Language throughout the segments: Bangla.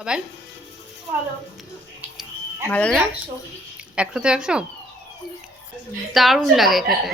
সবাই ভালো ভালো লাগে? 100 থেকে 100 দারুণ লাগে খেতে।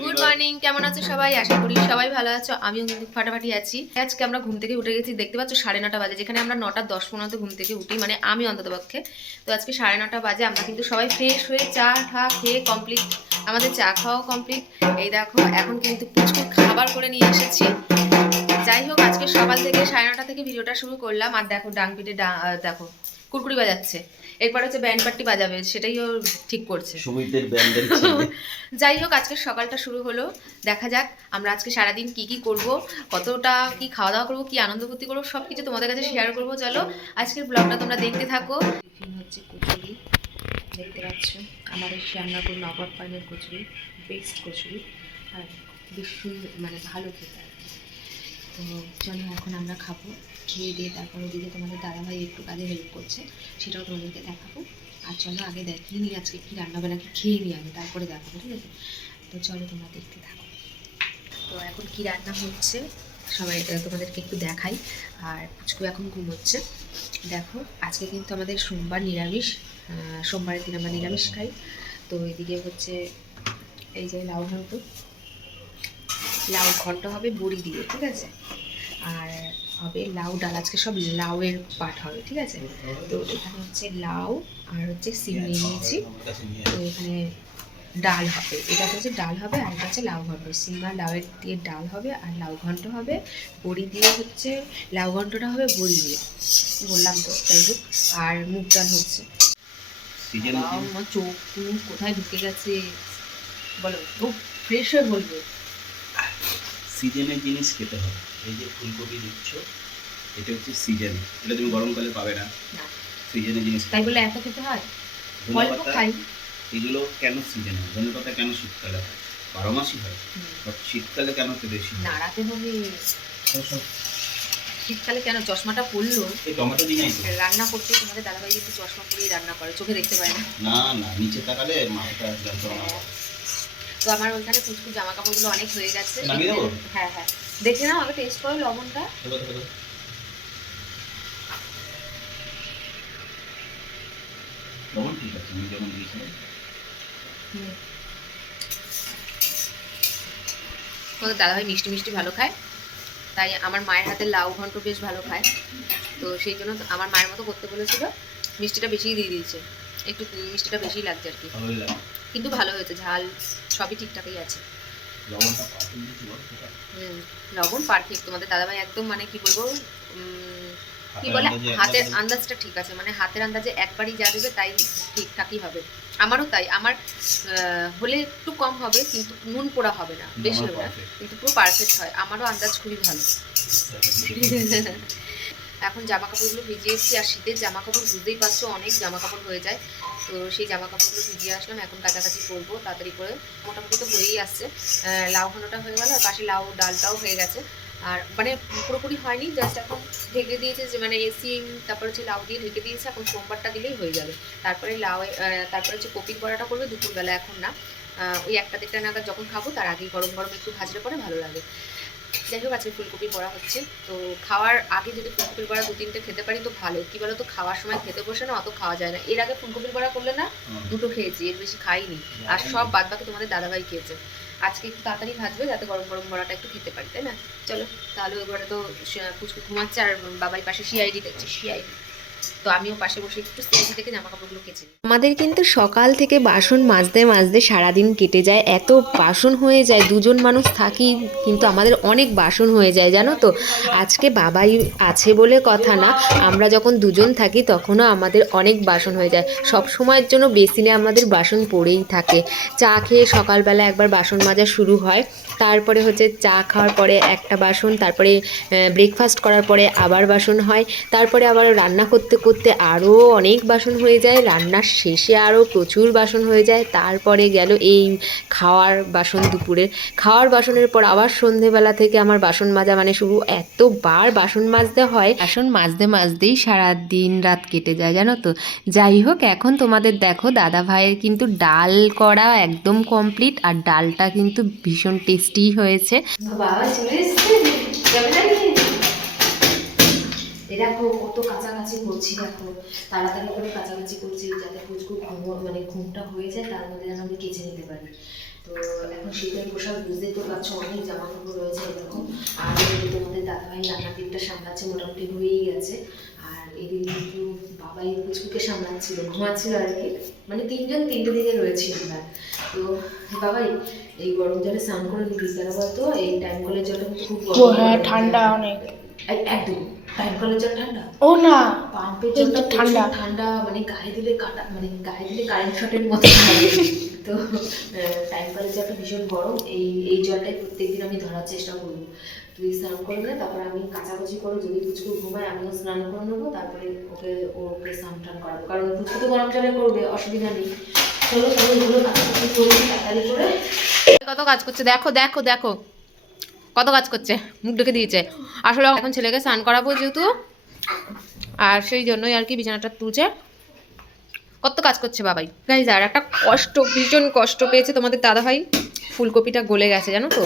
গুড মর্নিং, কেমন আছো সবাই? আশা করি সবাই ভালো আছো। আমিও কিন্তু ফাটাফাটি আছি। আজকে আমরা ঘুম থেকে উঠে গেছি, দেখতে পাচ্ছ 9:30 বাজে, যেখানে আমরা 9:10-15 ঘুম থেকে উঠি, মানে আমি অন্তত পক্ষে। তো আজকে 9:30 বাজে, আমরা কিন্তু সবাই ফ্রেশ হয়ে চা ঠা খেয়ে কমপ্লিট, আমাদের চা খাওয়াও কমপ্লিট। এই দেখো এখন কিন্তু প্রচুর খাবার করে নিয়ে এসেছি। যাই হোক, আজকে সকাল থেকে 9:30 থেকে ভিডিওটা শুরু করলাম। আর দেখো ডাং পিটে দেখো কুরকুরি বাজাচ্ছে, এরপর হচ্ছে ব্যান্ড পার্টি বাজাবে, সেটাই ও ঠিক করছে। সুমিতের ব্যান্ডের যাই হোক, আজকে সকালটা শুরু হলো। দেখা যাক আমরা আজকে সারাদিন কি কি করব, কতটা কি খাওয়া দাওয়া করবো, কি আনন্দ ফুর্তি করবো, সব কিছু তোমাদের কাছে শেয়ার করবো। চলো আজকের ব্লগটা তোমরা দেখতে থাকো। টিফিন হচ্ছে কচুরি, দেখতে পাচ্ছ আমাদের শ্যামনাপুর নবাব পাইনের কচুরি, বেস্ট কচুরি, আর বেশ সুন্দর, মানে ভালো খেতে। তো চলো এখন আমরা খাবো, খেয়ে দিয়ে তারপর ওদিকে তোমাদের দাদাভাই একটু কাজে হেল্প করছে, সেটাও তোমাদেরকে দেখাবো। আর চলো আগে দেখিয়ে নিই আজকে কী রান্না হবে, নাকি খেয়ে নিই আগে তারপরে দেখাবো, ঠিক আছে? তো চলো তোমরা দেখতে থাকো। তো এখন কি রান্না হচ্ছে সবাই তোমাদেরকে একটু দেখাই। আর পুচকু এখন ঘুমোচ্ছে। দেখো আজকে কিন্তু আমাদের সোমবার নিরামিষ, সোমবারের দিন আমরা নিরামিষ খাই। তো এদিকে হচ্ছে এই যে লাউ ঘন্ট, লাউ ঘন্ট হবে বড়ি দিয়ে, ঠিক আছে? আর হবে লাউ ডাল, আজকে সব লাউয়ের পাট হবে, ঠিক আছে? তো এখানে হচ্ছে লাউ আর হচ্ছে সিম নিয়ে নিয়েছি। তো এখানে ডাল হবে, এটা হচ্ছে ডাল হবে, আর এটা হচ্ছে লাউ ঘন্ট। সিম আর লাউয়ের দিয়ে ডাল হবে, আর লাউ ঘন্ট হবে বড়ি দিয়ে, হচ্ছে লাউ ঘন্টটা হবে বড়ি দিয়ে, বললাম তো। যাই হোক, আর মুগ ডাল হচ্ছে। আমার চোখ কোথায় ঢুকে গেছে বলো, খুব ফ্রেশ হয়ে বলবো। সিজনের জিনিস খেতে হবে। এই যে ফুলকপি দিচ্ছ, এটা হচ্ছে সিজন, এটা তুমি গরমকালে পাবে না। সিজনের জিনিস তাই বলে এত খেতে হয়? অল্প ধনেপাতা খাই। এগুলো কেন সিজনে? ধনেপাতা কেন শীতকালে হয়? 12 মাসই হয়, বাট শীতকালে কেন তো বেশি হয়? নাড়াতে হবে। শীতকালে কেন চশমাটা পরলো? এই টমেটো দিই নাই তো রান্না করতে তোমাদের দাদাভাই কিন্তু চশমা পরেই রান্না করে, চোখে দেখতে পায় না। না না, নিচে তাকালে মাথাটা যন্ত্রণা হয়। তো আমার ওইখানে পুচকু জামা কাপড়গুলো অনেক হয়ে গেছে। নামিয়ে দেবো? হ্যাঁ হ্যাঁ, দেখে নাও আগে, টেস্ট করো লবণটা। লবণ ঠিক আছে, আমি যেমন দিয়েছিলাম। তোমাদের দাদাভাই মিষ্টি মিষ্টি ভালো খায়, তাই আমার মায়ের হাতে লাউ ঘন্ট বেশ ভালো খায়। তো সেই জন্য আমার মায়ের মতো করতে বলেছিল, মিষ্টিটা বেশিই দিয়ে দিয়েছে, একটু মিষ্টিটা বেশিই লাগছে আর কি। কিন্তু ভালো হয়েছে, ঝাল সবই ঠিকঠাকই আছে। লবণ পারফেক্ট। তোমাদের দাদাভাই একদম, মানে কি বলবো, কি বলে, হাতের আন্দাজটা ঠিক আছে, মানে হাতের আন্দাজে একবারই যা দেবে তাই ঠিকঠাকই হবে। আমারও তাই, আমার হলে একটু কম হবে, কিন্তু নুন পোড়া হবে না, বেশি হবে না, কিন্তু পুরো পারফেক্ট হয়। আমারও আন্দাজ খুবই ভালো। এখন জামা কাপড়গুলো ভিজিয়ে এসেছি, আর শীতের জামা কাপড় বুঝতেই পারছো অনেক জামা কাপড় হয়ে যায়। তো সেই জামা কাপড়গুলো ভিজিয়ে আসলাম, এখন কাছাকাছি করবো তাড়াতাড়ি করে। মোটামুটি তো হয়েই আসছে, লাউ ঘন্টটা হয়ে গেল, আর পাশে লাউ ডালটাও হয়ে গেছে। আর মানে পুরোপুরি হয়নি, জাস্ট এখন ঢেকে দিয়েছে, যে মানে সিম তারপর হচ্ছে লাউ দিয়ে ঢেকে দিয়েছে। এখন সোমবারটা দিলেই হয়ে যাবে। তারপরে লাউ, তারপরে হচ্ছে কপির বড়াটা করবে দুপুরবেলা, এখন না, ওই 1টা-1:30 নাগাদ যখন খাবো তার আগেই গরম গরম একটু ভাজলে পরে ভালো লাগে। যাই হোক, আজকে ফুলকপির বড়া হচ্ছে। তো খাওয়ার আগে যদি ফুলকপির বড়া 2-3টে খেতে পারি তো ভালো। কি বলো তো, খাওয়ার সময় খেতে বসে না অত খাওয়া যায় না। এর আগে ফুলকপির বড়া করলে না 2টো খেয়েছি, এর বেশি খাইনি। আর সব বাদ বাকি তোমাদের দাদাভাই খেয়েছে। আজকে একটু তাড়াতাড়ি ভাজবে যাতে গরম গরম বড়াটা একটু খেতে পারি, তাই না? চলো তাহলে ওই বড়া তো পুচকু ঘুমাচ্ছে, আর বাবাই পাশে সিআইডি দেখছে, সিআইডি। তো আমিও পাশে বসে একটু সিআইডি থেকে জামা কাপড়গুলো কেচে নিই। আমাদের কিন্তু সকাল থেকে বাসন মাজতে মাজতে সারাদিন কেটে যায়, এত বাসন হয়ে যায়। দুজন মানুষ থাকি কিন্তু আমাদের অনেক বাসন হয়ে যায়, জানো তো। আজকে বাবাই আছে বলে কথা না, আমরা যখন দুজন থাকি তখনও আমাদের অনেক বাসন হয়ে যায়। সব সময়ের জন্য বেসিনে আমাদের বাসন পড়েই থাকে। চা খেয়ে সকালবেলা একবার বাসন মাজা শুরু হয়, তারপরে হচ্ছে চা খাওয়ার পরে একটা বাসন, তারপরে ব্রেকফাস্ট করার পরে আবার বাসন হয়, তারপরে আবার রান্না করতে করতে আরও অনেক বাসন হয়ে যায়, রান্নার শেষে আরও প্রচুর বাসন হয়ে যায়। তারপরে গেল এই খাওয়ার বাসন, দুপুরের খাওয়ার বাসনের পর আবার সন্ধেবেলা থেকে আমার বাসন মাজা, মানে শুরু, এতবার বাসন মাজতে হয়। বাসন মাজতে মাজতেই সারা দিন রাত কেটে যায়, জানো তো। যাই হোক, এখন তোমাদের দেখো দাদা ভাইয়ের কিন্তু ডাল করা একদম কমপ্লিট, আর ডালটা কিন্তু ভীষণ টেস্টি হয়েছে। বাবা চলে এসেছে, দেখো কত কাছাকাছি করছি, দেখো তাড়াতাড়ি করে কাছাকাছি করছি যাতে পুচকু মানে ঘুমটা হয়ে যায়, তার মধ্যে যেন আমি কেচে নিতে পারি। তো এখন শীতের পোশাক বুঝতেই তো পারছো, অনেক জামা কাপড় রয়েছে এরকম। আর এদিকে তোমাদের দাদাভাই রান্নার দিকটা সামলাচ্ছে, মোটামুটি হয়েই গেছে। আর এদিকে কিন্তু বাবাই পুচকুকে সামলাচ্ছিল, ঘুমাচ্ছিল আর কি, মানে তিনজন তিনটে দিকে রয়েছে এবার। তো বাবাই এই গরম জলে স্নান করে দিবি, কেন বলতো এই টাইম কলের জলটা কিন্তু খুব গরম। হ্যাঁ, ঠান্ডা অনেক। একদম টাইম কলের জল ঠান্ডা, ও না, পাম্পের জলটা ঠান্ডা ঠান্ডা, মানে গায়ে দিলে কাটা, মানে গায়ে দিলে কারেন্ট শটের মতো লাগে। তো টাইম কলের জলটা ভীষণ গরম, এই জলটাই প্রত্যেকদিন আমি ধরার চেষ্টা করবো। তুই স্নান করবে, তারপরে আমি কাচাকুচি করে, যদি পুচকু ঘুমায় আমিও স্নান করে নেবো, তারপরে ওকে স্নান টান করাবো, কারণ পুচকু তো গরম জলে করবে, অসুবিধা নেই। চলো তাহলে এগুলো কাচাকুচি করবো তাড়াতাড়ি করে। কত কাজ করছে দেখো দেখো দেখো, কত কাজ করছে, মুখ ঢেকে দিয়েছে। আসলে এখন ছেলেকে স্নান করাবো যেহেতু, আর সেই জন্যই আর কি বিছানাটা তুলছে, কত কাজ করছে বাবাই। গাইজ আর একটা কষ্ট, ভীষণ কষ্ট পেয়েছে তোমাদের দাদাভাই, ফুলকপিটা গলে গেছে জানো তো।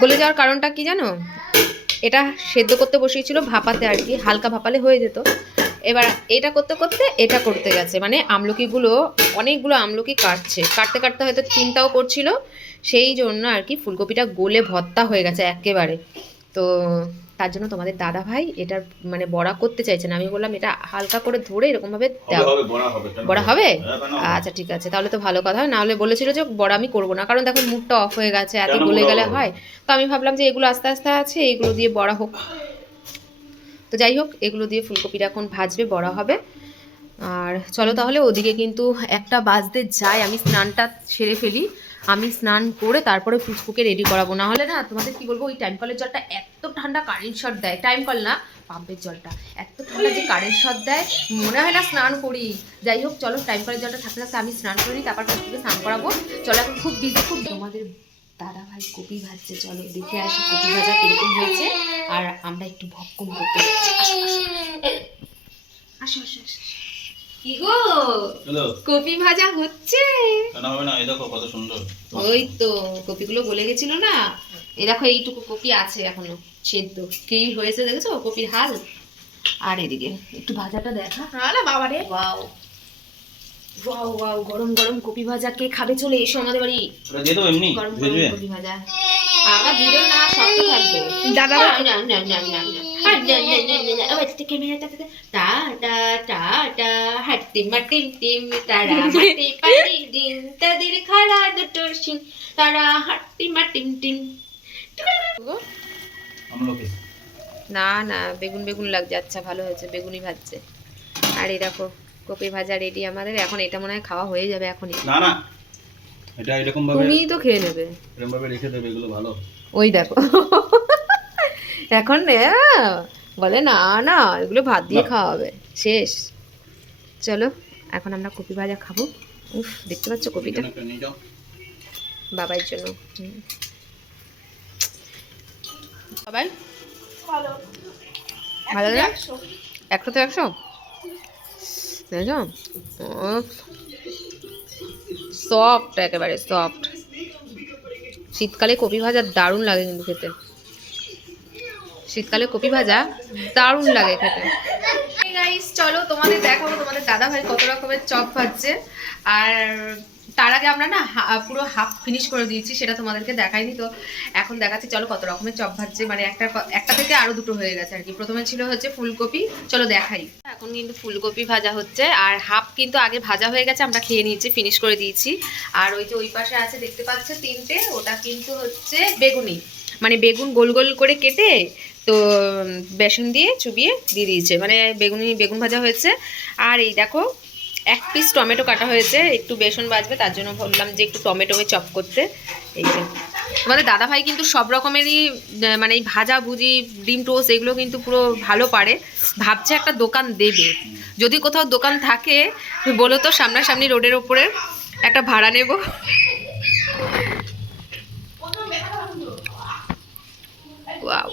গলে যাওয়ার কারণটা কি জানো, এটা সেদ্ধ করতে বসিয়েছিল ভাপাতে আর কি, হালকা ভাপালে হয়ে যেত। এবার এটা করতে করতে এটা করতে গেছে, মানে আমলকিগুলো, অনেকগুলো আমলকি কাটতে কাটতে হয়তো চিন্তাও করছিল, সেই জন্য আর কি ফুলকপিটা গলে ভর্তা হয়ে গেছে একেবারে। তো তার জন্য তোমাদের দাদা ভাই এটার মানে বড়া করতে চাইছে না। আমি বললাম এটা হালকা করে ধরে এরকমভাবে দাও, বড়া হবে। আচ্ছা ঠিক আছে, তাহলে তো ভালো কথা। না হলে বলেছিল যে বড়া আমি করবো না, কারণ দেখো মুডটা অফ হয়ে গেছে, এত গলে গেলে হয়। তো আমি ভাবলাম যে এগুলো আস্তে আস্তে আছে, এগুলো দিয়ে বড়া হোক। তো যাই হোক, এগুলো দিয়ে ফুলকপিটা এখন ভাজবে, বড়া হবে। আর চলো তাহলে ওদিকে কিন্তু একটা বাজতে যায়, আমি স্নানটা সেরে ফেলি। আমি স্নান করে তারপরে পুচকুকে রেডি করাবো, না হলে না তোমাদের কি বলবো, ওই টাইম কলের জলটা এত ঠান্ডা কারেন্ট শট দেয়, টাইম কল না পাম্পের জলটা এত ঠান্ডা যে কারেন্ট শট দেয়, মনে হয় না স্নান করি। যাই হোক চলো, টাইম কলের জলটা থাকতে থাকতে আমি স্নান করি, তারপর পুচকুকে স্নান করাবো। চলো এখন খুব বিজি, খুব তোমাদের দাদা ভাই কপি ভাজছে, চলো দেখে আসি কপি ভাজা কিরকম হয়েছে, আর আমরা একটু ভক্ষণ করতে যাচ্ছি। আসো আসো আসো। কি গো, কপি ভাজা হচ্ছে। কত সুন্দর, ওই তো কপিগুলো গলে গেছিল না, এই দেখো এইটুকু কপি আছে এখনো সেদ্ধ, কি হয়েছে দেখেছো কপির হাল। আর এদিকে একটু ভাজাটা দেখা, না বাবারে, ওয়াও ওয়াও ওয়াও, গরম গরম কপি ভাজা, কে খাবে চলে এসো আমাদের বাড়ি। গরম গরম কপি ভাজা, আমার ভিডিও না শক্ত থাকবে দাদা, না না না না না, টা টা টা টা হাট্টি মাটি টিম তারা হাট্টি পাটি ডিম, তাদের খাড়া দুটো সিং, তারা হাট্টি মাটি টিম। না না, বেগুন বেগুন লাগছে, আচ্ছা ভালো হয়েছে, বেগুনি ভাজছে। আর এই দেখো কপি ভাজা রেডি আমাদের, এখন এটা মনে হয় খাওয়া হয়ে যাবে এখনই। না না, এটা এরকম ভাবে তুমিই তো খেয়ে নেবে, এরকম ভাবে রেখে দেবে, এগুলো ভালো। ওই দেখো এখন বলে না না, এগুলো ভাত দিয়ে খাওয়া হবে, শেষ। চলো এখন আমরা কপি ভাজা খাবো। উফ, দেখতে পাচ্ছ কপিটা বাবার জন্য। সবাই ভালো না, 100 তো 100 সফট, একেবারে সফট। শীতকালে কপি ভাজা দারুণ লাগে কিন্তু খেতে, শীতকালে কপি ভাজা দারুণ লাগে খেতে। গাইস চলো তোমাদের দেখাবো তোমাদের দাদা ভাই কত রকমের চপ ভাজছে। আর তার আগে আমরা না পুরো হাফ ফিনিশ করে দিয়েছি, সেটা তোমাদেরকে দেখাইনি, তো এখন দেখাচ্ছি। চলো কত রকমের চপ ভাজছে, মানে একটা থেকে আরো দুটো হয়ে গেছে আর কি। প্রথমে ছিল হচ্ছে ফুলকপি, চলো দেখাই। এখন কিন্তু ফুলকপি ভাজা হচ্ছে, আর হাফ কিন্তু আগে ভাজা হয়ে গেছে, আমরা খেয়ে নিয়েছি, ফিনিশ করে দিয়েছি। আর ওই যে ওই পাশে আছে দেখতে পাচ্ছ তিনটে, ওটা কিন্তু হচ্ছে বেগুনি, মানে বেগুন গোল গোল করে কেটে তো বেসন দিয়ে চুবিয়ে দিয়ে দিয়েছে, মানে বেগুন ভাজা হয়েছে। আর এই দেখো 1 পিস টমেটো কাটা হয়েছে, একটু বেসন বাজবে তার জন্য বললাম যে একটু টমেটো চপ করতে। এই যে আমাদের দাদা ভাই কিন্তু সব রকমেরই, মানে এই ভাজা ভুজি ডিম টোস্ট এগুলো কিন্তু পুরো ভালো পারে। ভাবছে একটা দোকান দেবে, যদি কোথাও দোকান থাকে বলো তো, সামনাসামনি রোডের ওপরে একটা ভাড়া নেব। ওয়াও,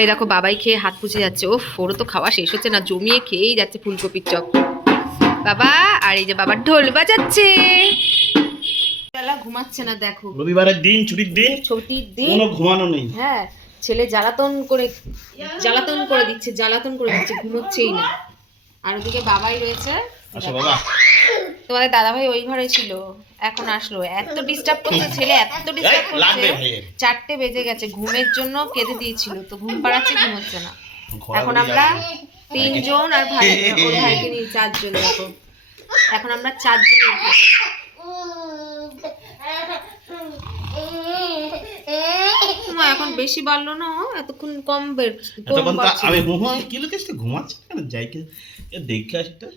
এই দেখো বাবাই খেয়ে হাত পুছে যাচ্ছে, ও ওরও তো খাওয়া শেষ হচ্ছে না, জমিয়ে খেয়েই যাচ্ছে ফুলকপির চপ বাবা। আর এই যে বাবা ঢোল বাজাচ্ছে, ঘুমাচ্ছে না দেখো, রবিবারের দিন, ছুটির দিন, ছুটির দিন, কোনো ঘুমানো নেই। হ্যাঁ ছেলে জ্বালাতন করে দিচ্ছে, ঘুমোচ্ছেই না। আর ওদিকে বাবাই রয়েছে। আচ্ছা বাবা, তোমাদের দাদাভাই ওই ঘরে ছিল, এখন আসলো। এত ডিস্টার্ব করছে ছেলে, এত ডিস্টার্ব করছে। 4টে বেজে গেছে, ঘুমের জন্য কেঁদে দিয়েছিল, তো ঘুম পাড়াচ্ছে, ঘুমোচ্ছে না। এখন আমরা 3 জন আর ভাই, ওর ভাইকে নিয়ে 4 জন। দেখো এখন আমরা 4 জন এই ঘরে। এখন বেশি বাড়লো না, এতক্ষণ কম বাড়ছে। আমি ঘুমাই কি লোকেশ ঘুমাচ্ছে কেন, যাই কি দেখে আসি তো।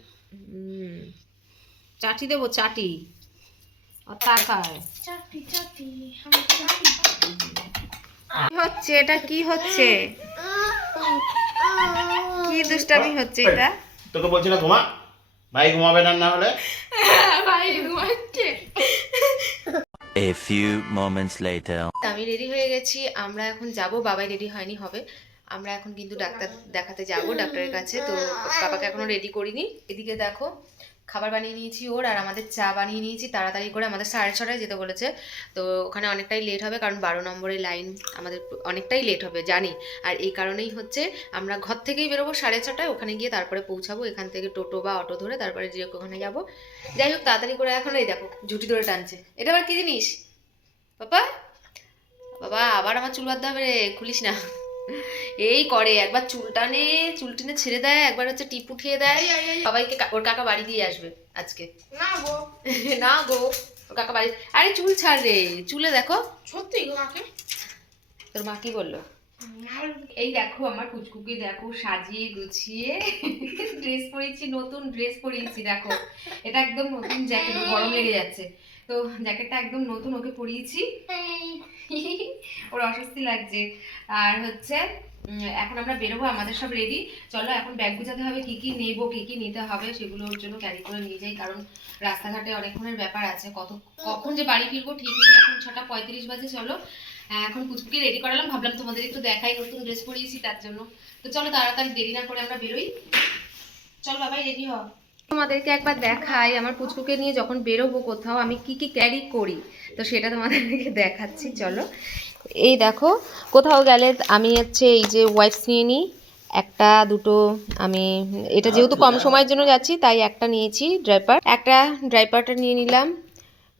চাটি দেবো, চাটি তাকায়। কি হচ্ছে এটা, কি হচ্ছে, কি দুষ্টামি হচ্ছে এটা? তোকে বলছি না ঘুমা, ভাই ঘুমাবে না, না হলে ভাই ঘুমাচ্ছে। A few moments later. আমি রেডি হয়ে গেছি, আমরা এখন যাব। বাবাই রেডি হয়নি, হবে। আমরা এখন কিন্তু ডাক্তার দেখাতে যাব, ডাক্তারের কাছে। তো বাবাকে এখনো রেডি করিনি। এদিকে দেখো খাবার বানিয়ে নিয়েছি ওর, আর আমাদের চা বানিয়ে নিয়েছি তাড়াতাড়ি করে। আমাদের 6:30টায় যেতে বলেছে, তো ওখানে অনেকটাই লেট হবে, কারণ 12 নম্বরের লাইন, আমাদের অনেকটাই লেট হবে জানি। আর এই কারণেই হচ্ছে আমরা ঘর থেকেই বেরোবো 6:30টায়, ওখানে গিয়ে তারপরে পৌঁছাবো। এখান থেকে টোটো বা অটো ধরে তারপরে যে ওখানে যাবো। যাই হোক তাড়াতাড়ি করে এখন এই দেখো ঝুটি ধরে টানছে। এটা আবার কি জিনিস বাবা? বাবা আবার আমার চুল বাঁধতে হবে রে, খুলিস না। এই করে একবার চুল টেনে ছেড়ে দেয়, একবার হচ্ছে টিপ উঠিয়ে দেয়। সবাইকে ওর কাকা বাড়ি দিয়ে আসবে আজকে। না গো ওর কাকা বাড়ি। আরে চুল ছাড় রে, চুলে দেখো। সত্যি গো মাকে, তোর মা কি বললো? এই দেখো আমার পুচকুকে দেখো সাজিয়ে গুছিয়ে ড্রেস পরিয়েছি, নতুন ড্রেস পরিয়েছি। দেখো এটা একদম নতুন জ্যাকেট, গরম লেগে যাচ্ছে তো জ্যাকেটটা একদম নতুন ওকে পরিয়েছি। ওর অস্বস্তি লাগছে। আর হচ্ছে এখন আমরা বেরোবো, আমাদের সব রেডি। চলো এখন ব্যাগ গুছাতে হবে, কি কি নেবো, কি কি নিতে হবে সেগুলোর জন্য ক্যারি করে নিয়ে যাই, কারণ রাস্তাঘাটে অনেকক্ষণের ব্যাপার আছে। কখন যে বাড়ি ফিরবো ঠিক নেই। এখন 6:35 বাজে। চলো এখন পুচকুকে রেডি করালাম, ভাবলাম তোমাদের একটু দেখাই, নতুন ড্রেস পরিয়েছি তার জন্য। তো চলো তাড়াতাড়ি দেরি না করে আমরা বেরোই। চল বাবাই রেডি হ। তোমাদেরকে একবার দেখাই আমার পুচকুকে নিয়ে যখন বেরোবো কোথাও আমি কি কি ক্যারি করি, তো সেটা তোমাদেরকে দেখাচ্ছি। চলো এই দেখো কোথাও গেলে আমি হচ্ছে এই যে ওয়াইপস নিয়ে নিই, 1টা 2টো। আমি এটা যেহেতু কম সময়ের জন্য যাচ্ছি তাই একটা নিয়েছি, একটা ড্রাইপারটা নিয়ে নিলাম,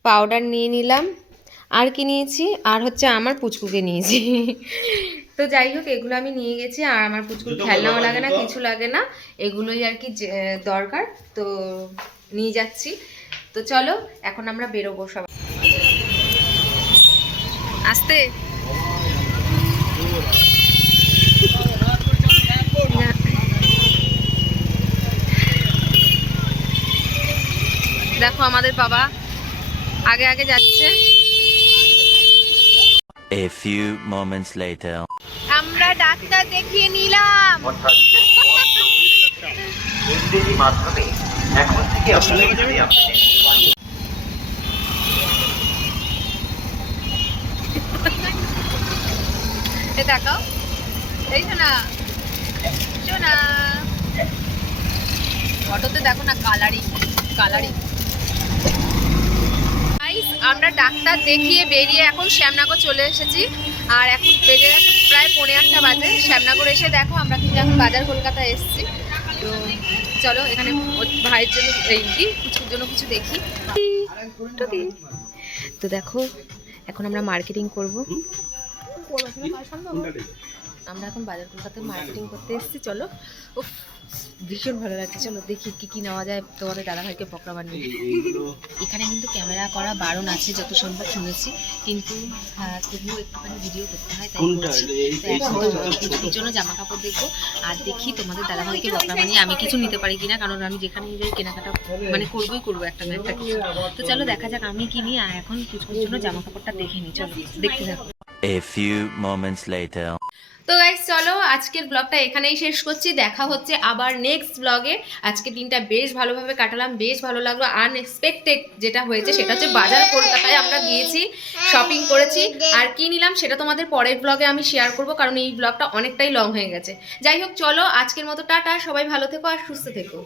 পাউডার নিয়ে নিলাম, আর কি নিয়েছি, আর হচ্ছে আমার পুচকুকে নিয়েছি। তো যাই হোক এগুলো আমি নিয়ে গেছি। আর আমার পুচকুর খেলনাও লাগে না, কিছু লাগে না, এগুলোই আর কি দরকার, তো নিয়ে যাচ্ছি। তো চলো এখন আমরা বেরোবো সবাই। আসতে দেখো আমাদের বাবা আগে আগে যাচ্ছে। A few moments later. আমরা ডাক্তার দেখিয়ে নিলাম। মাধ্যমে এখন থেকে দেখাও এই শোনা শোনা, অটোতে দেখো না কালারিং। আমরা ডাক্তার দেখিয়ে বেরিয়ে এখন শ্যামনগর চলে এসেছি। আর এখন বেজে গেছে প্রায় 8:45 বাজে। শ্যামনগর এসে দেখো আমরা কিন্তু এখন বাজার কলকাতা এসেছি। তো চলো এখানে ভাইয়ের জন্য কিছুর জন্য কিছু দেখি। তো দেখো এখন আমরা মার্কেটিং করব। আমরা এখন বাজার কলকাতায় মার্কেটিং করতে এসেছি। চলো ভীষণ ভালো লাগছে। চলো দেখি কি কি নেওয়া যায়, তোমাদের দাদাভাইকে পকড়া বানিয়ে। এখানে কিন্তু ক্যামেরা করা বারণ আছে যত সম্ভব শুনেছি, কিন্তু তবুও একটুখানি ভিডিও করতে হয় তাই করছি। তো এখন পুজোর জন্য জামা কাপড় দেখবো, আর দেখি তোমাদের দাদাভাইকে পকড়া বানিয়ে আমি কিছু নিতে পারি কিনা, কারণ আমি যেখানে যাই কেনাকাটা মানে করবোই একটা না একটা কিছু। তো চলো দেখা যাক আমি কিনি। আর এখন পুজোর জন্য জামা কাপড়টা দেখে নিই, চলো দেখতে থাকো। A few moments later. তো গাইস চলো আজকের ব্লগটা এখানেই শেষ করছি, দেখা হচ্ছে আবার নেক্সট ব্লগে। আজকের দিনটা বেশ ভালোভাবে কাটালাম, বেশ ভালো লাগলো। আনএক্সপেক্টেড যেটা হয়েছে সেটা হচ্ছে বাজার কলকাতায় আমরা গিয়েছি, শপিং করেছি, আর কি নিলাম সেটা তোমাদের পরের ব্লগে আমি শেয়ার করব, কারণ এই ব্লগটা অনেকটাই লং হয়ে গেছে। যাই হোক চলো আজকের মতো টাটা, সবাই ভালো থেকো আর সুস্থ থেকো।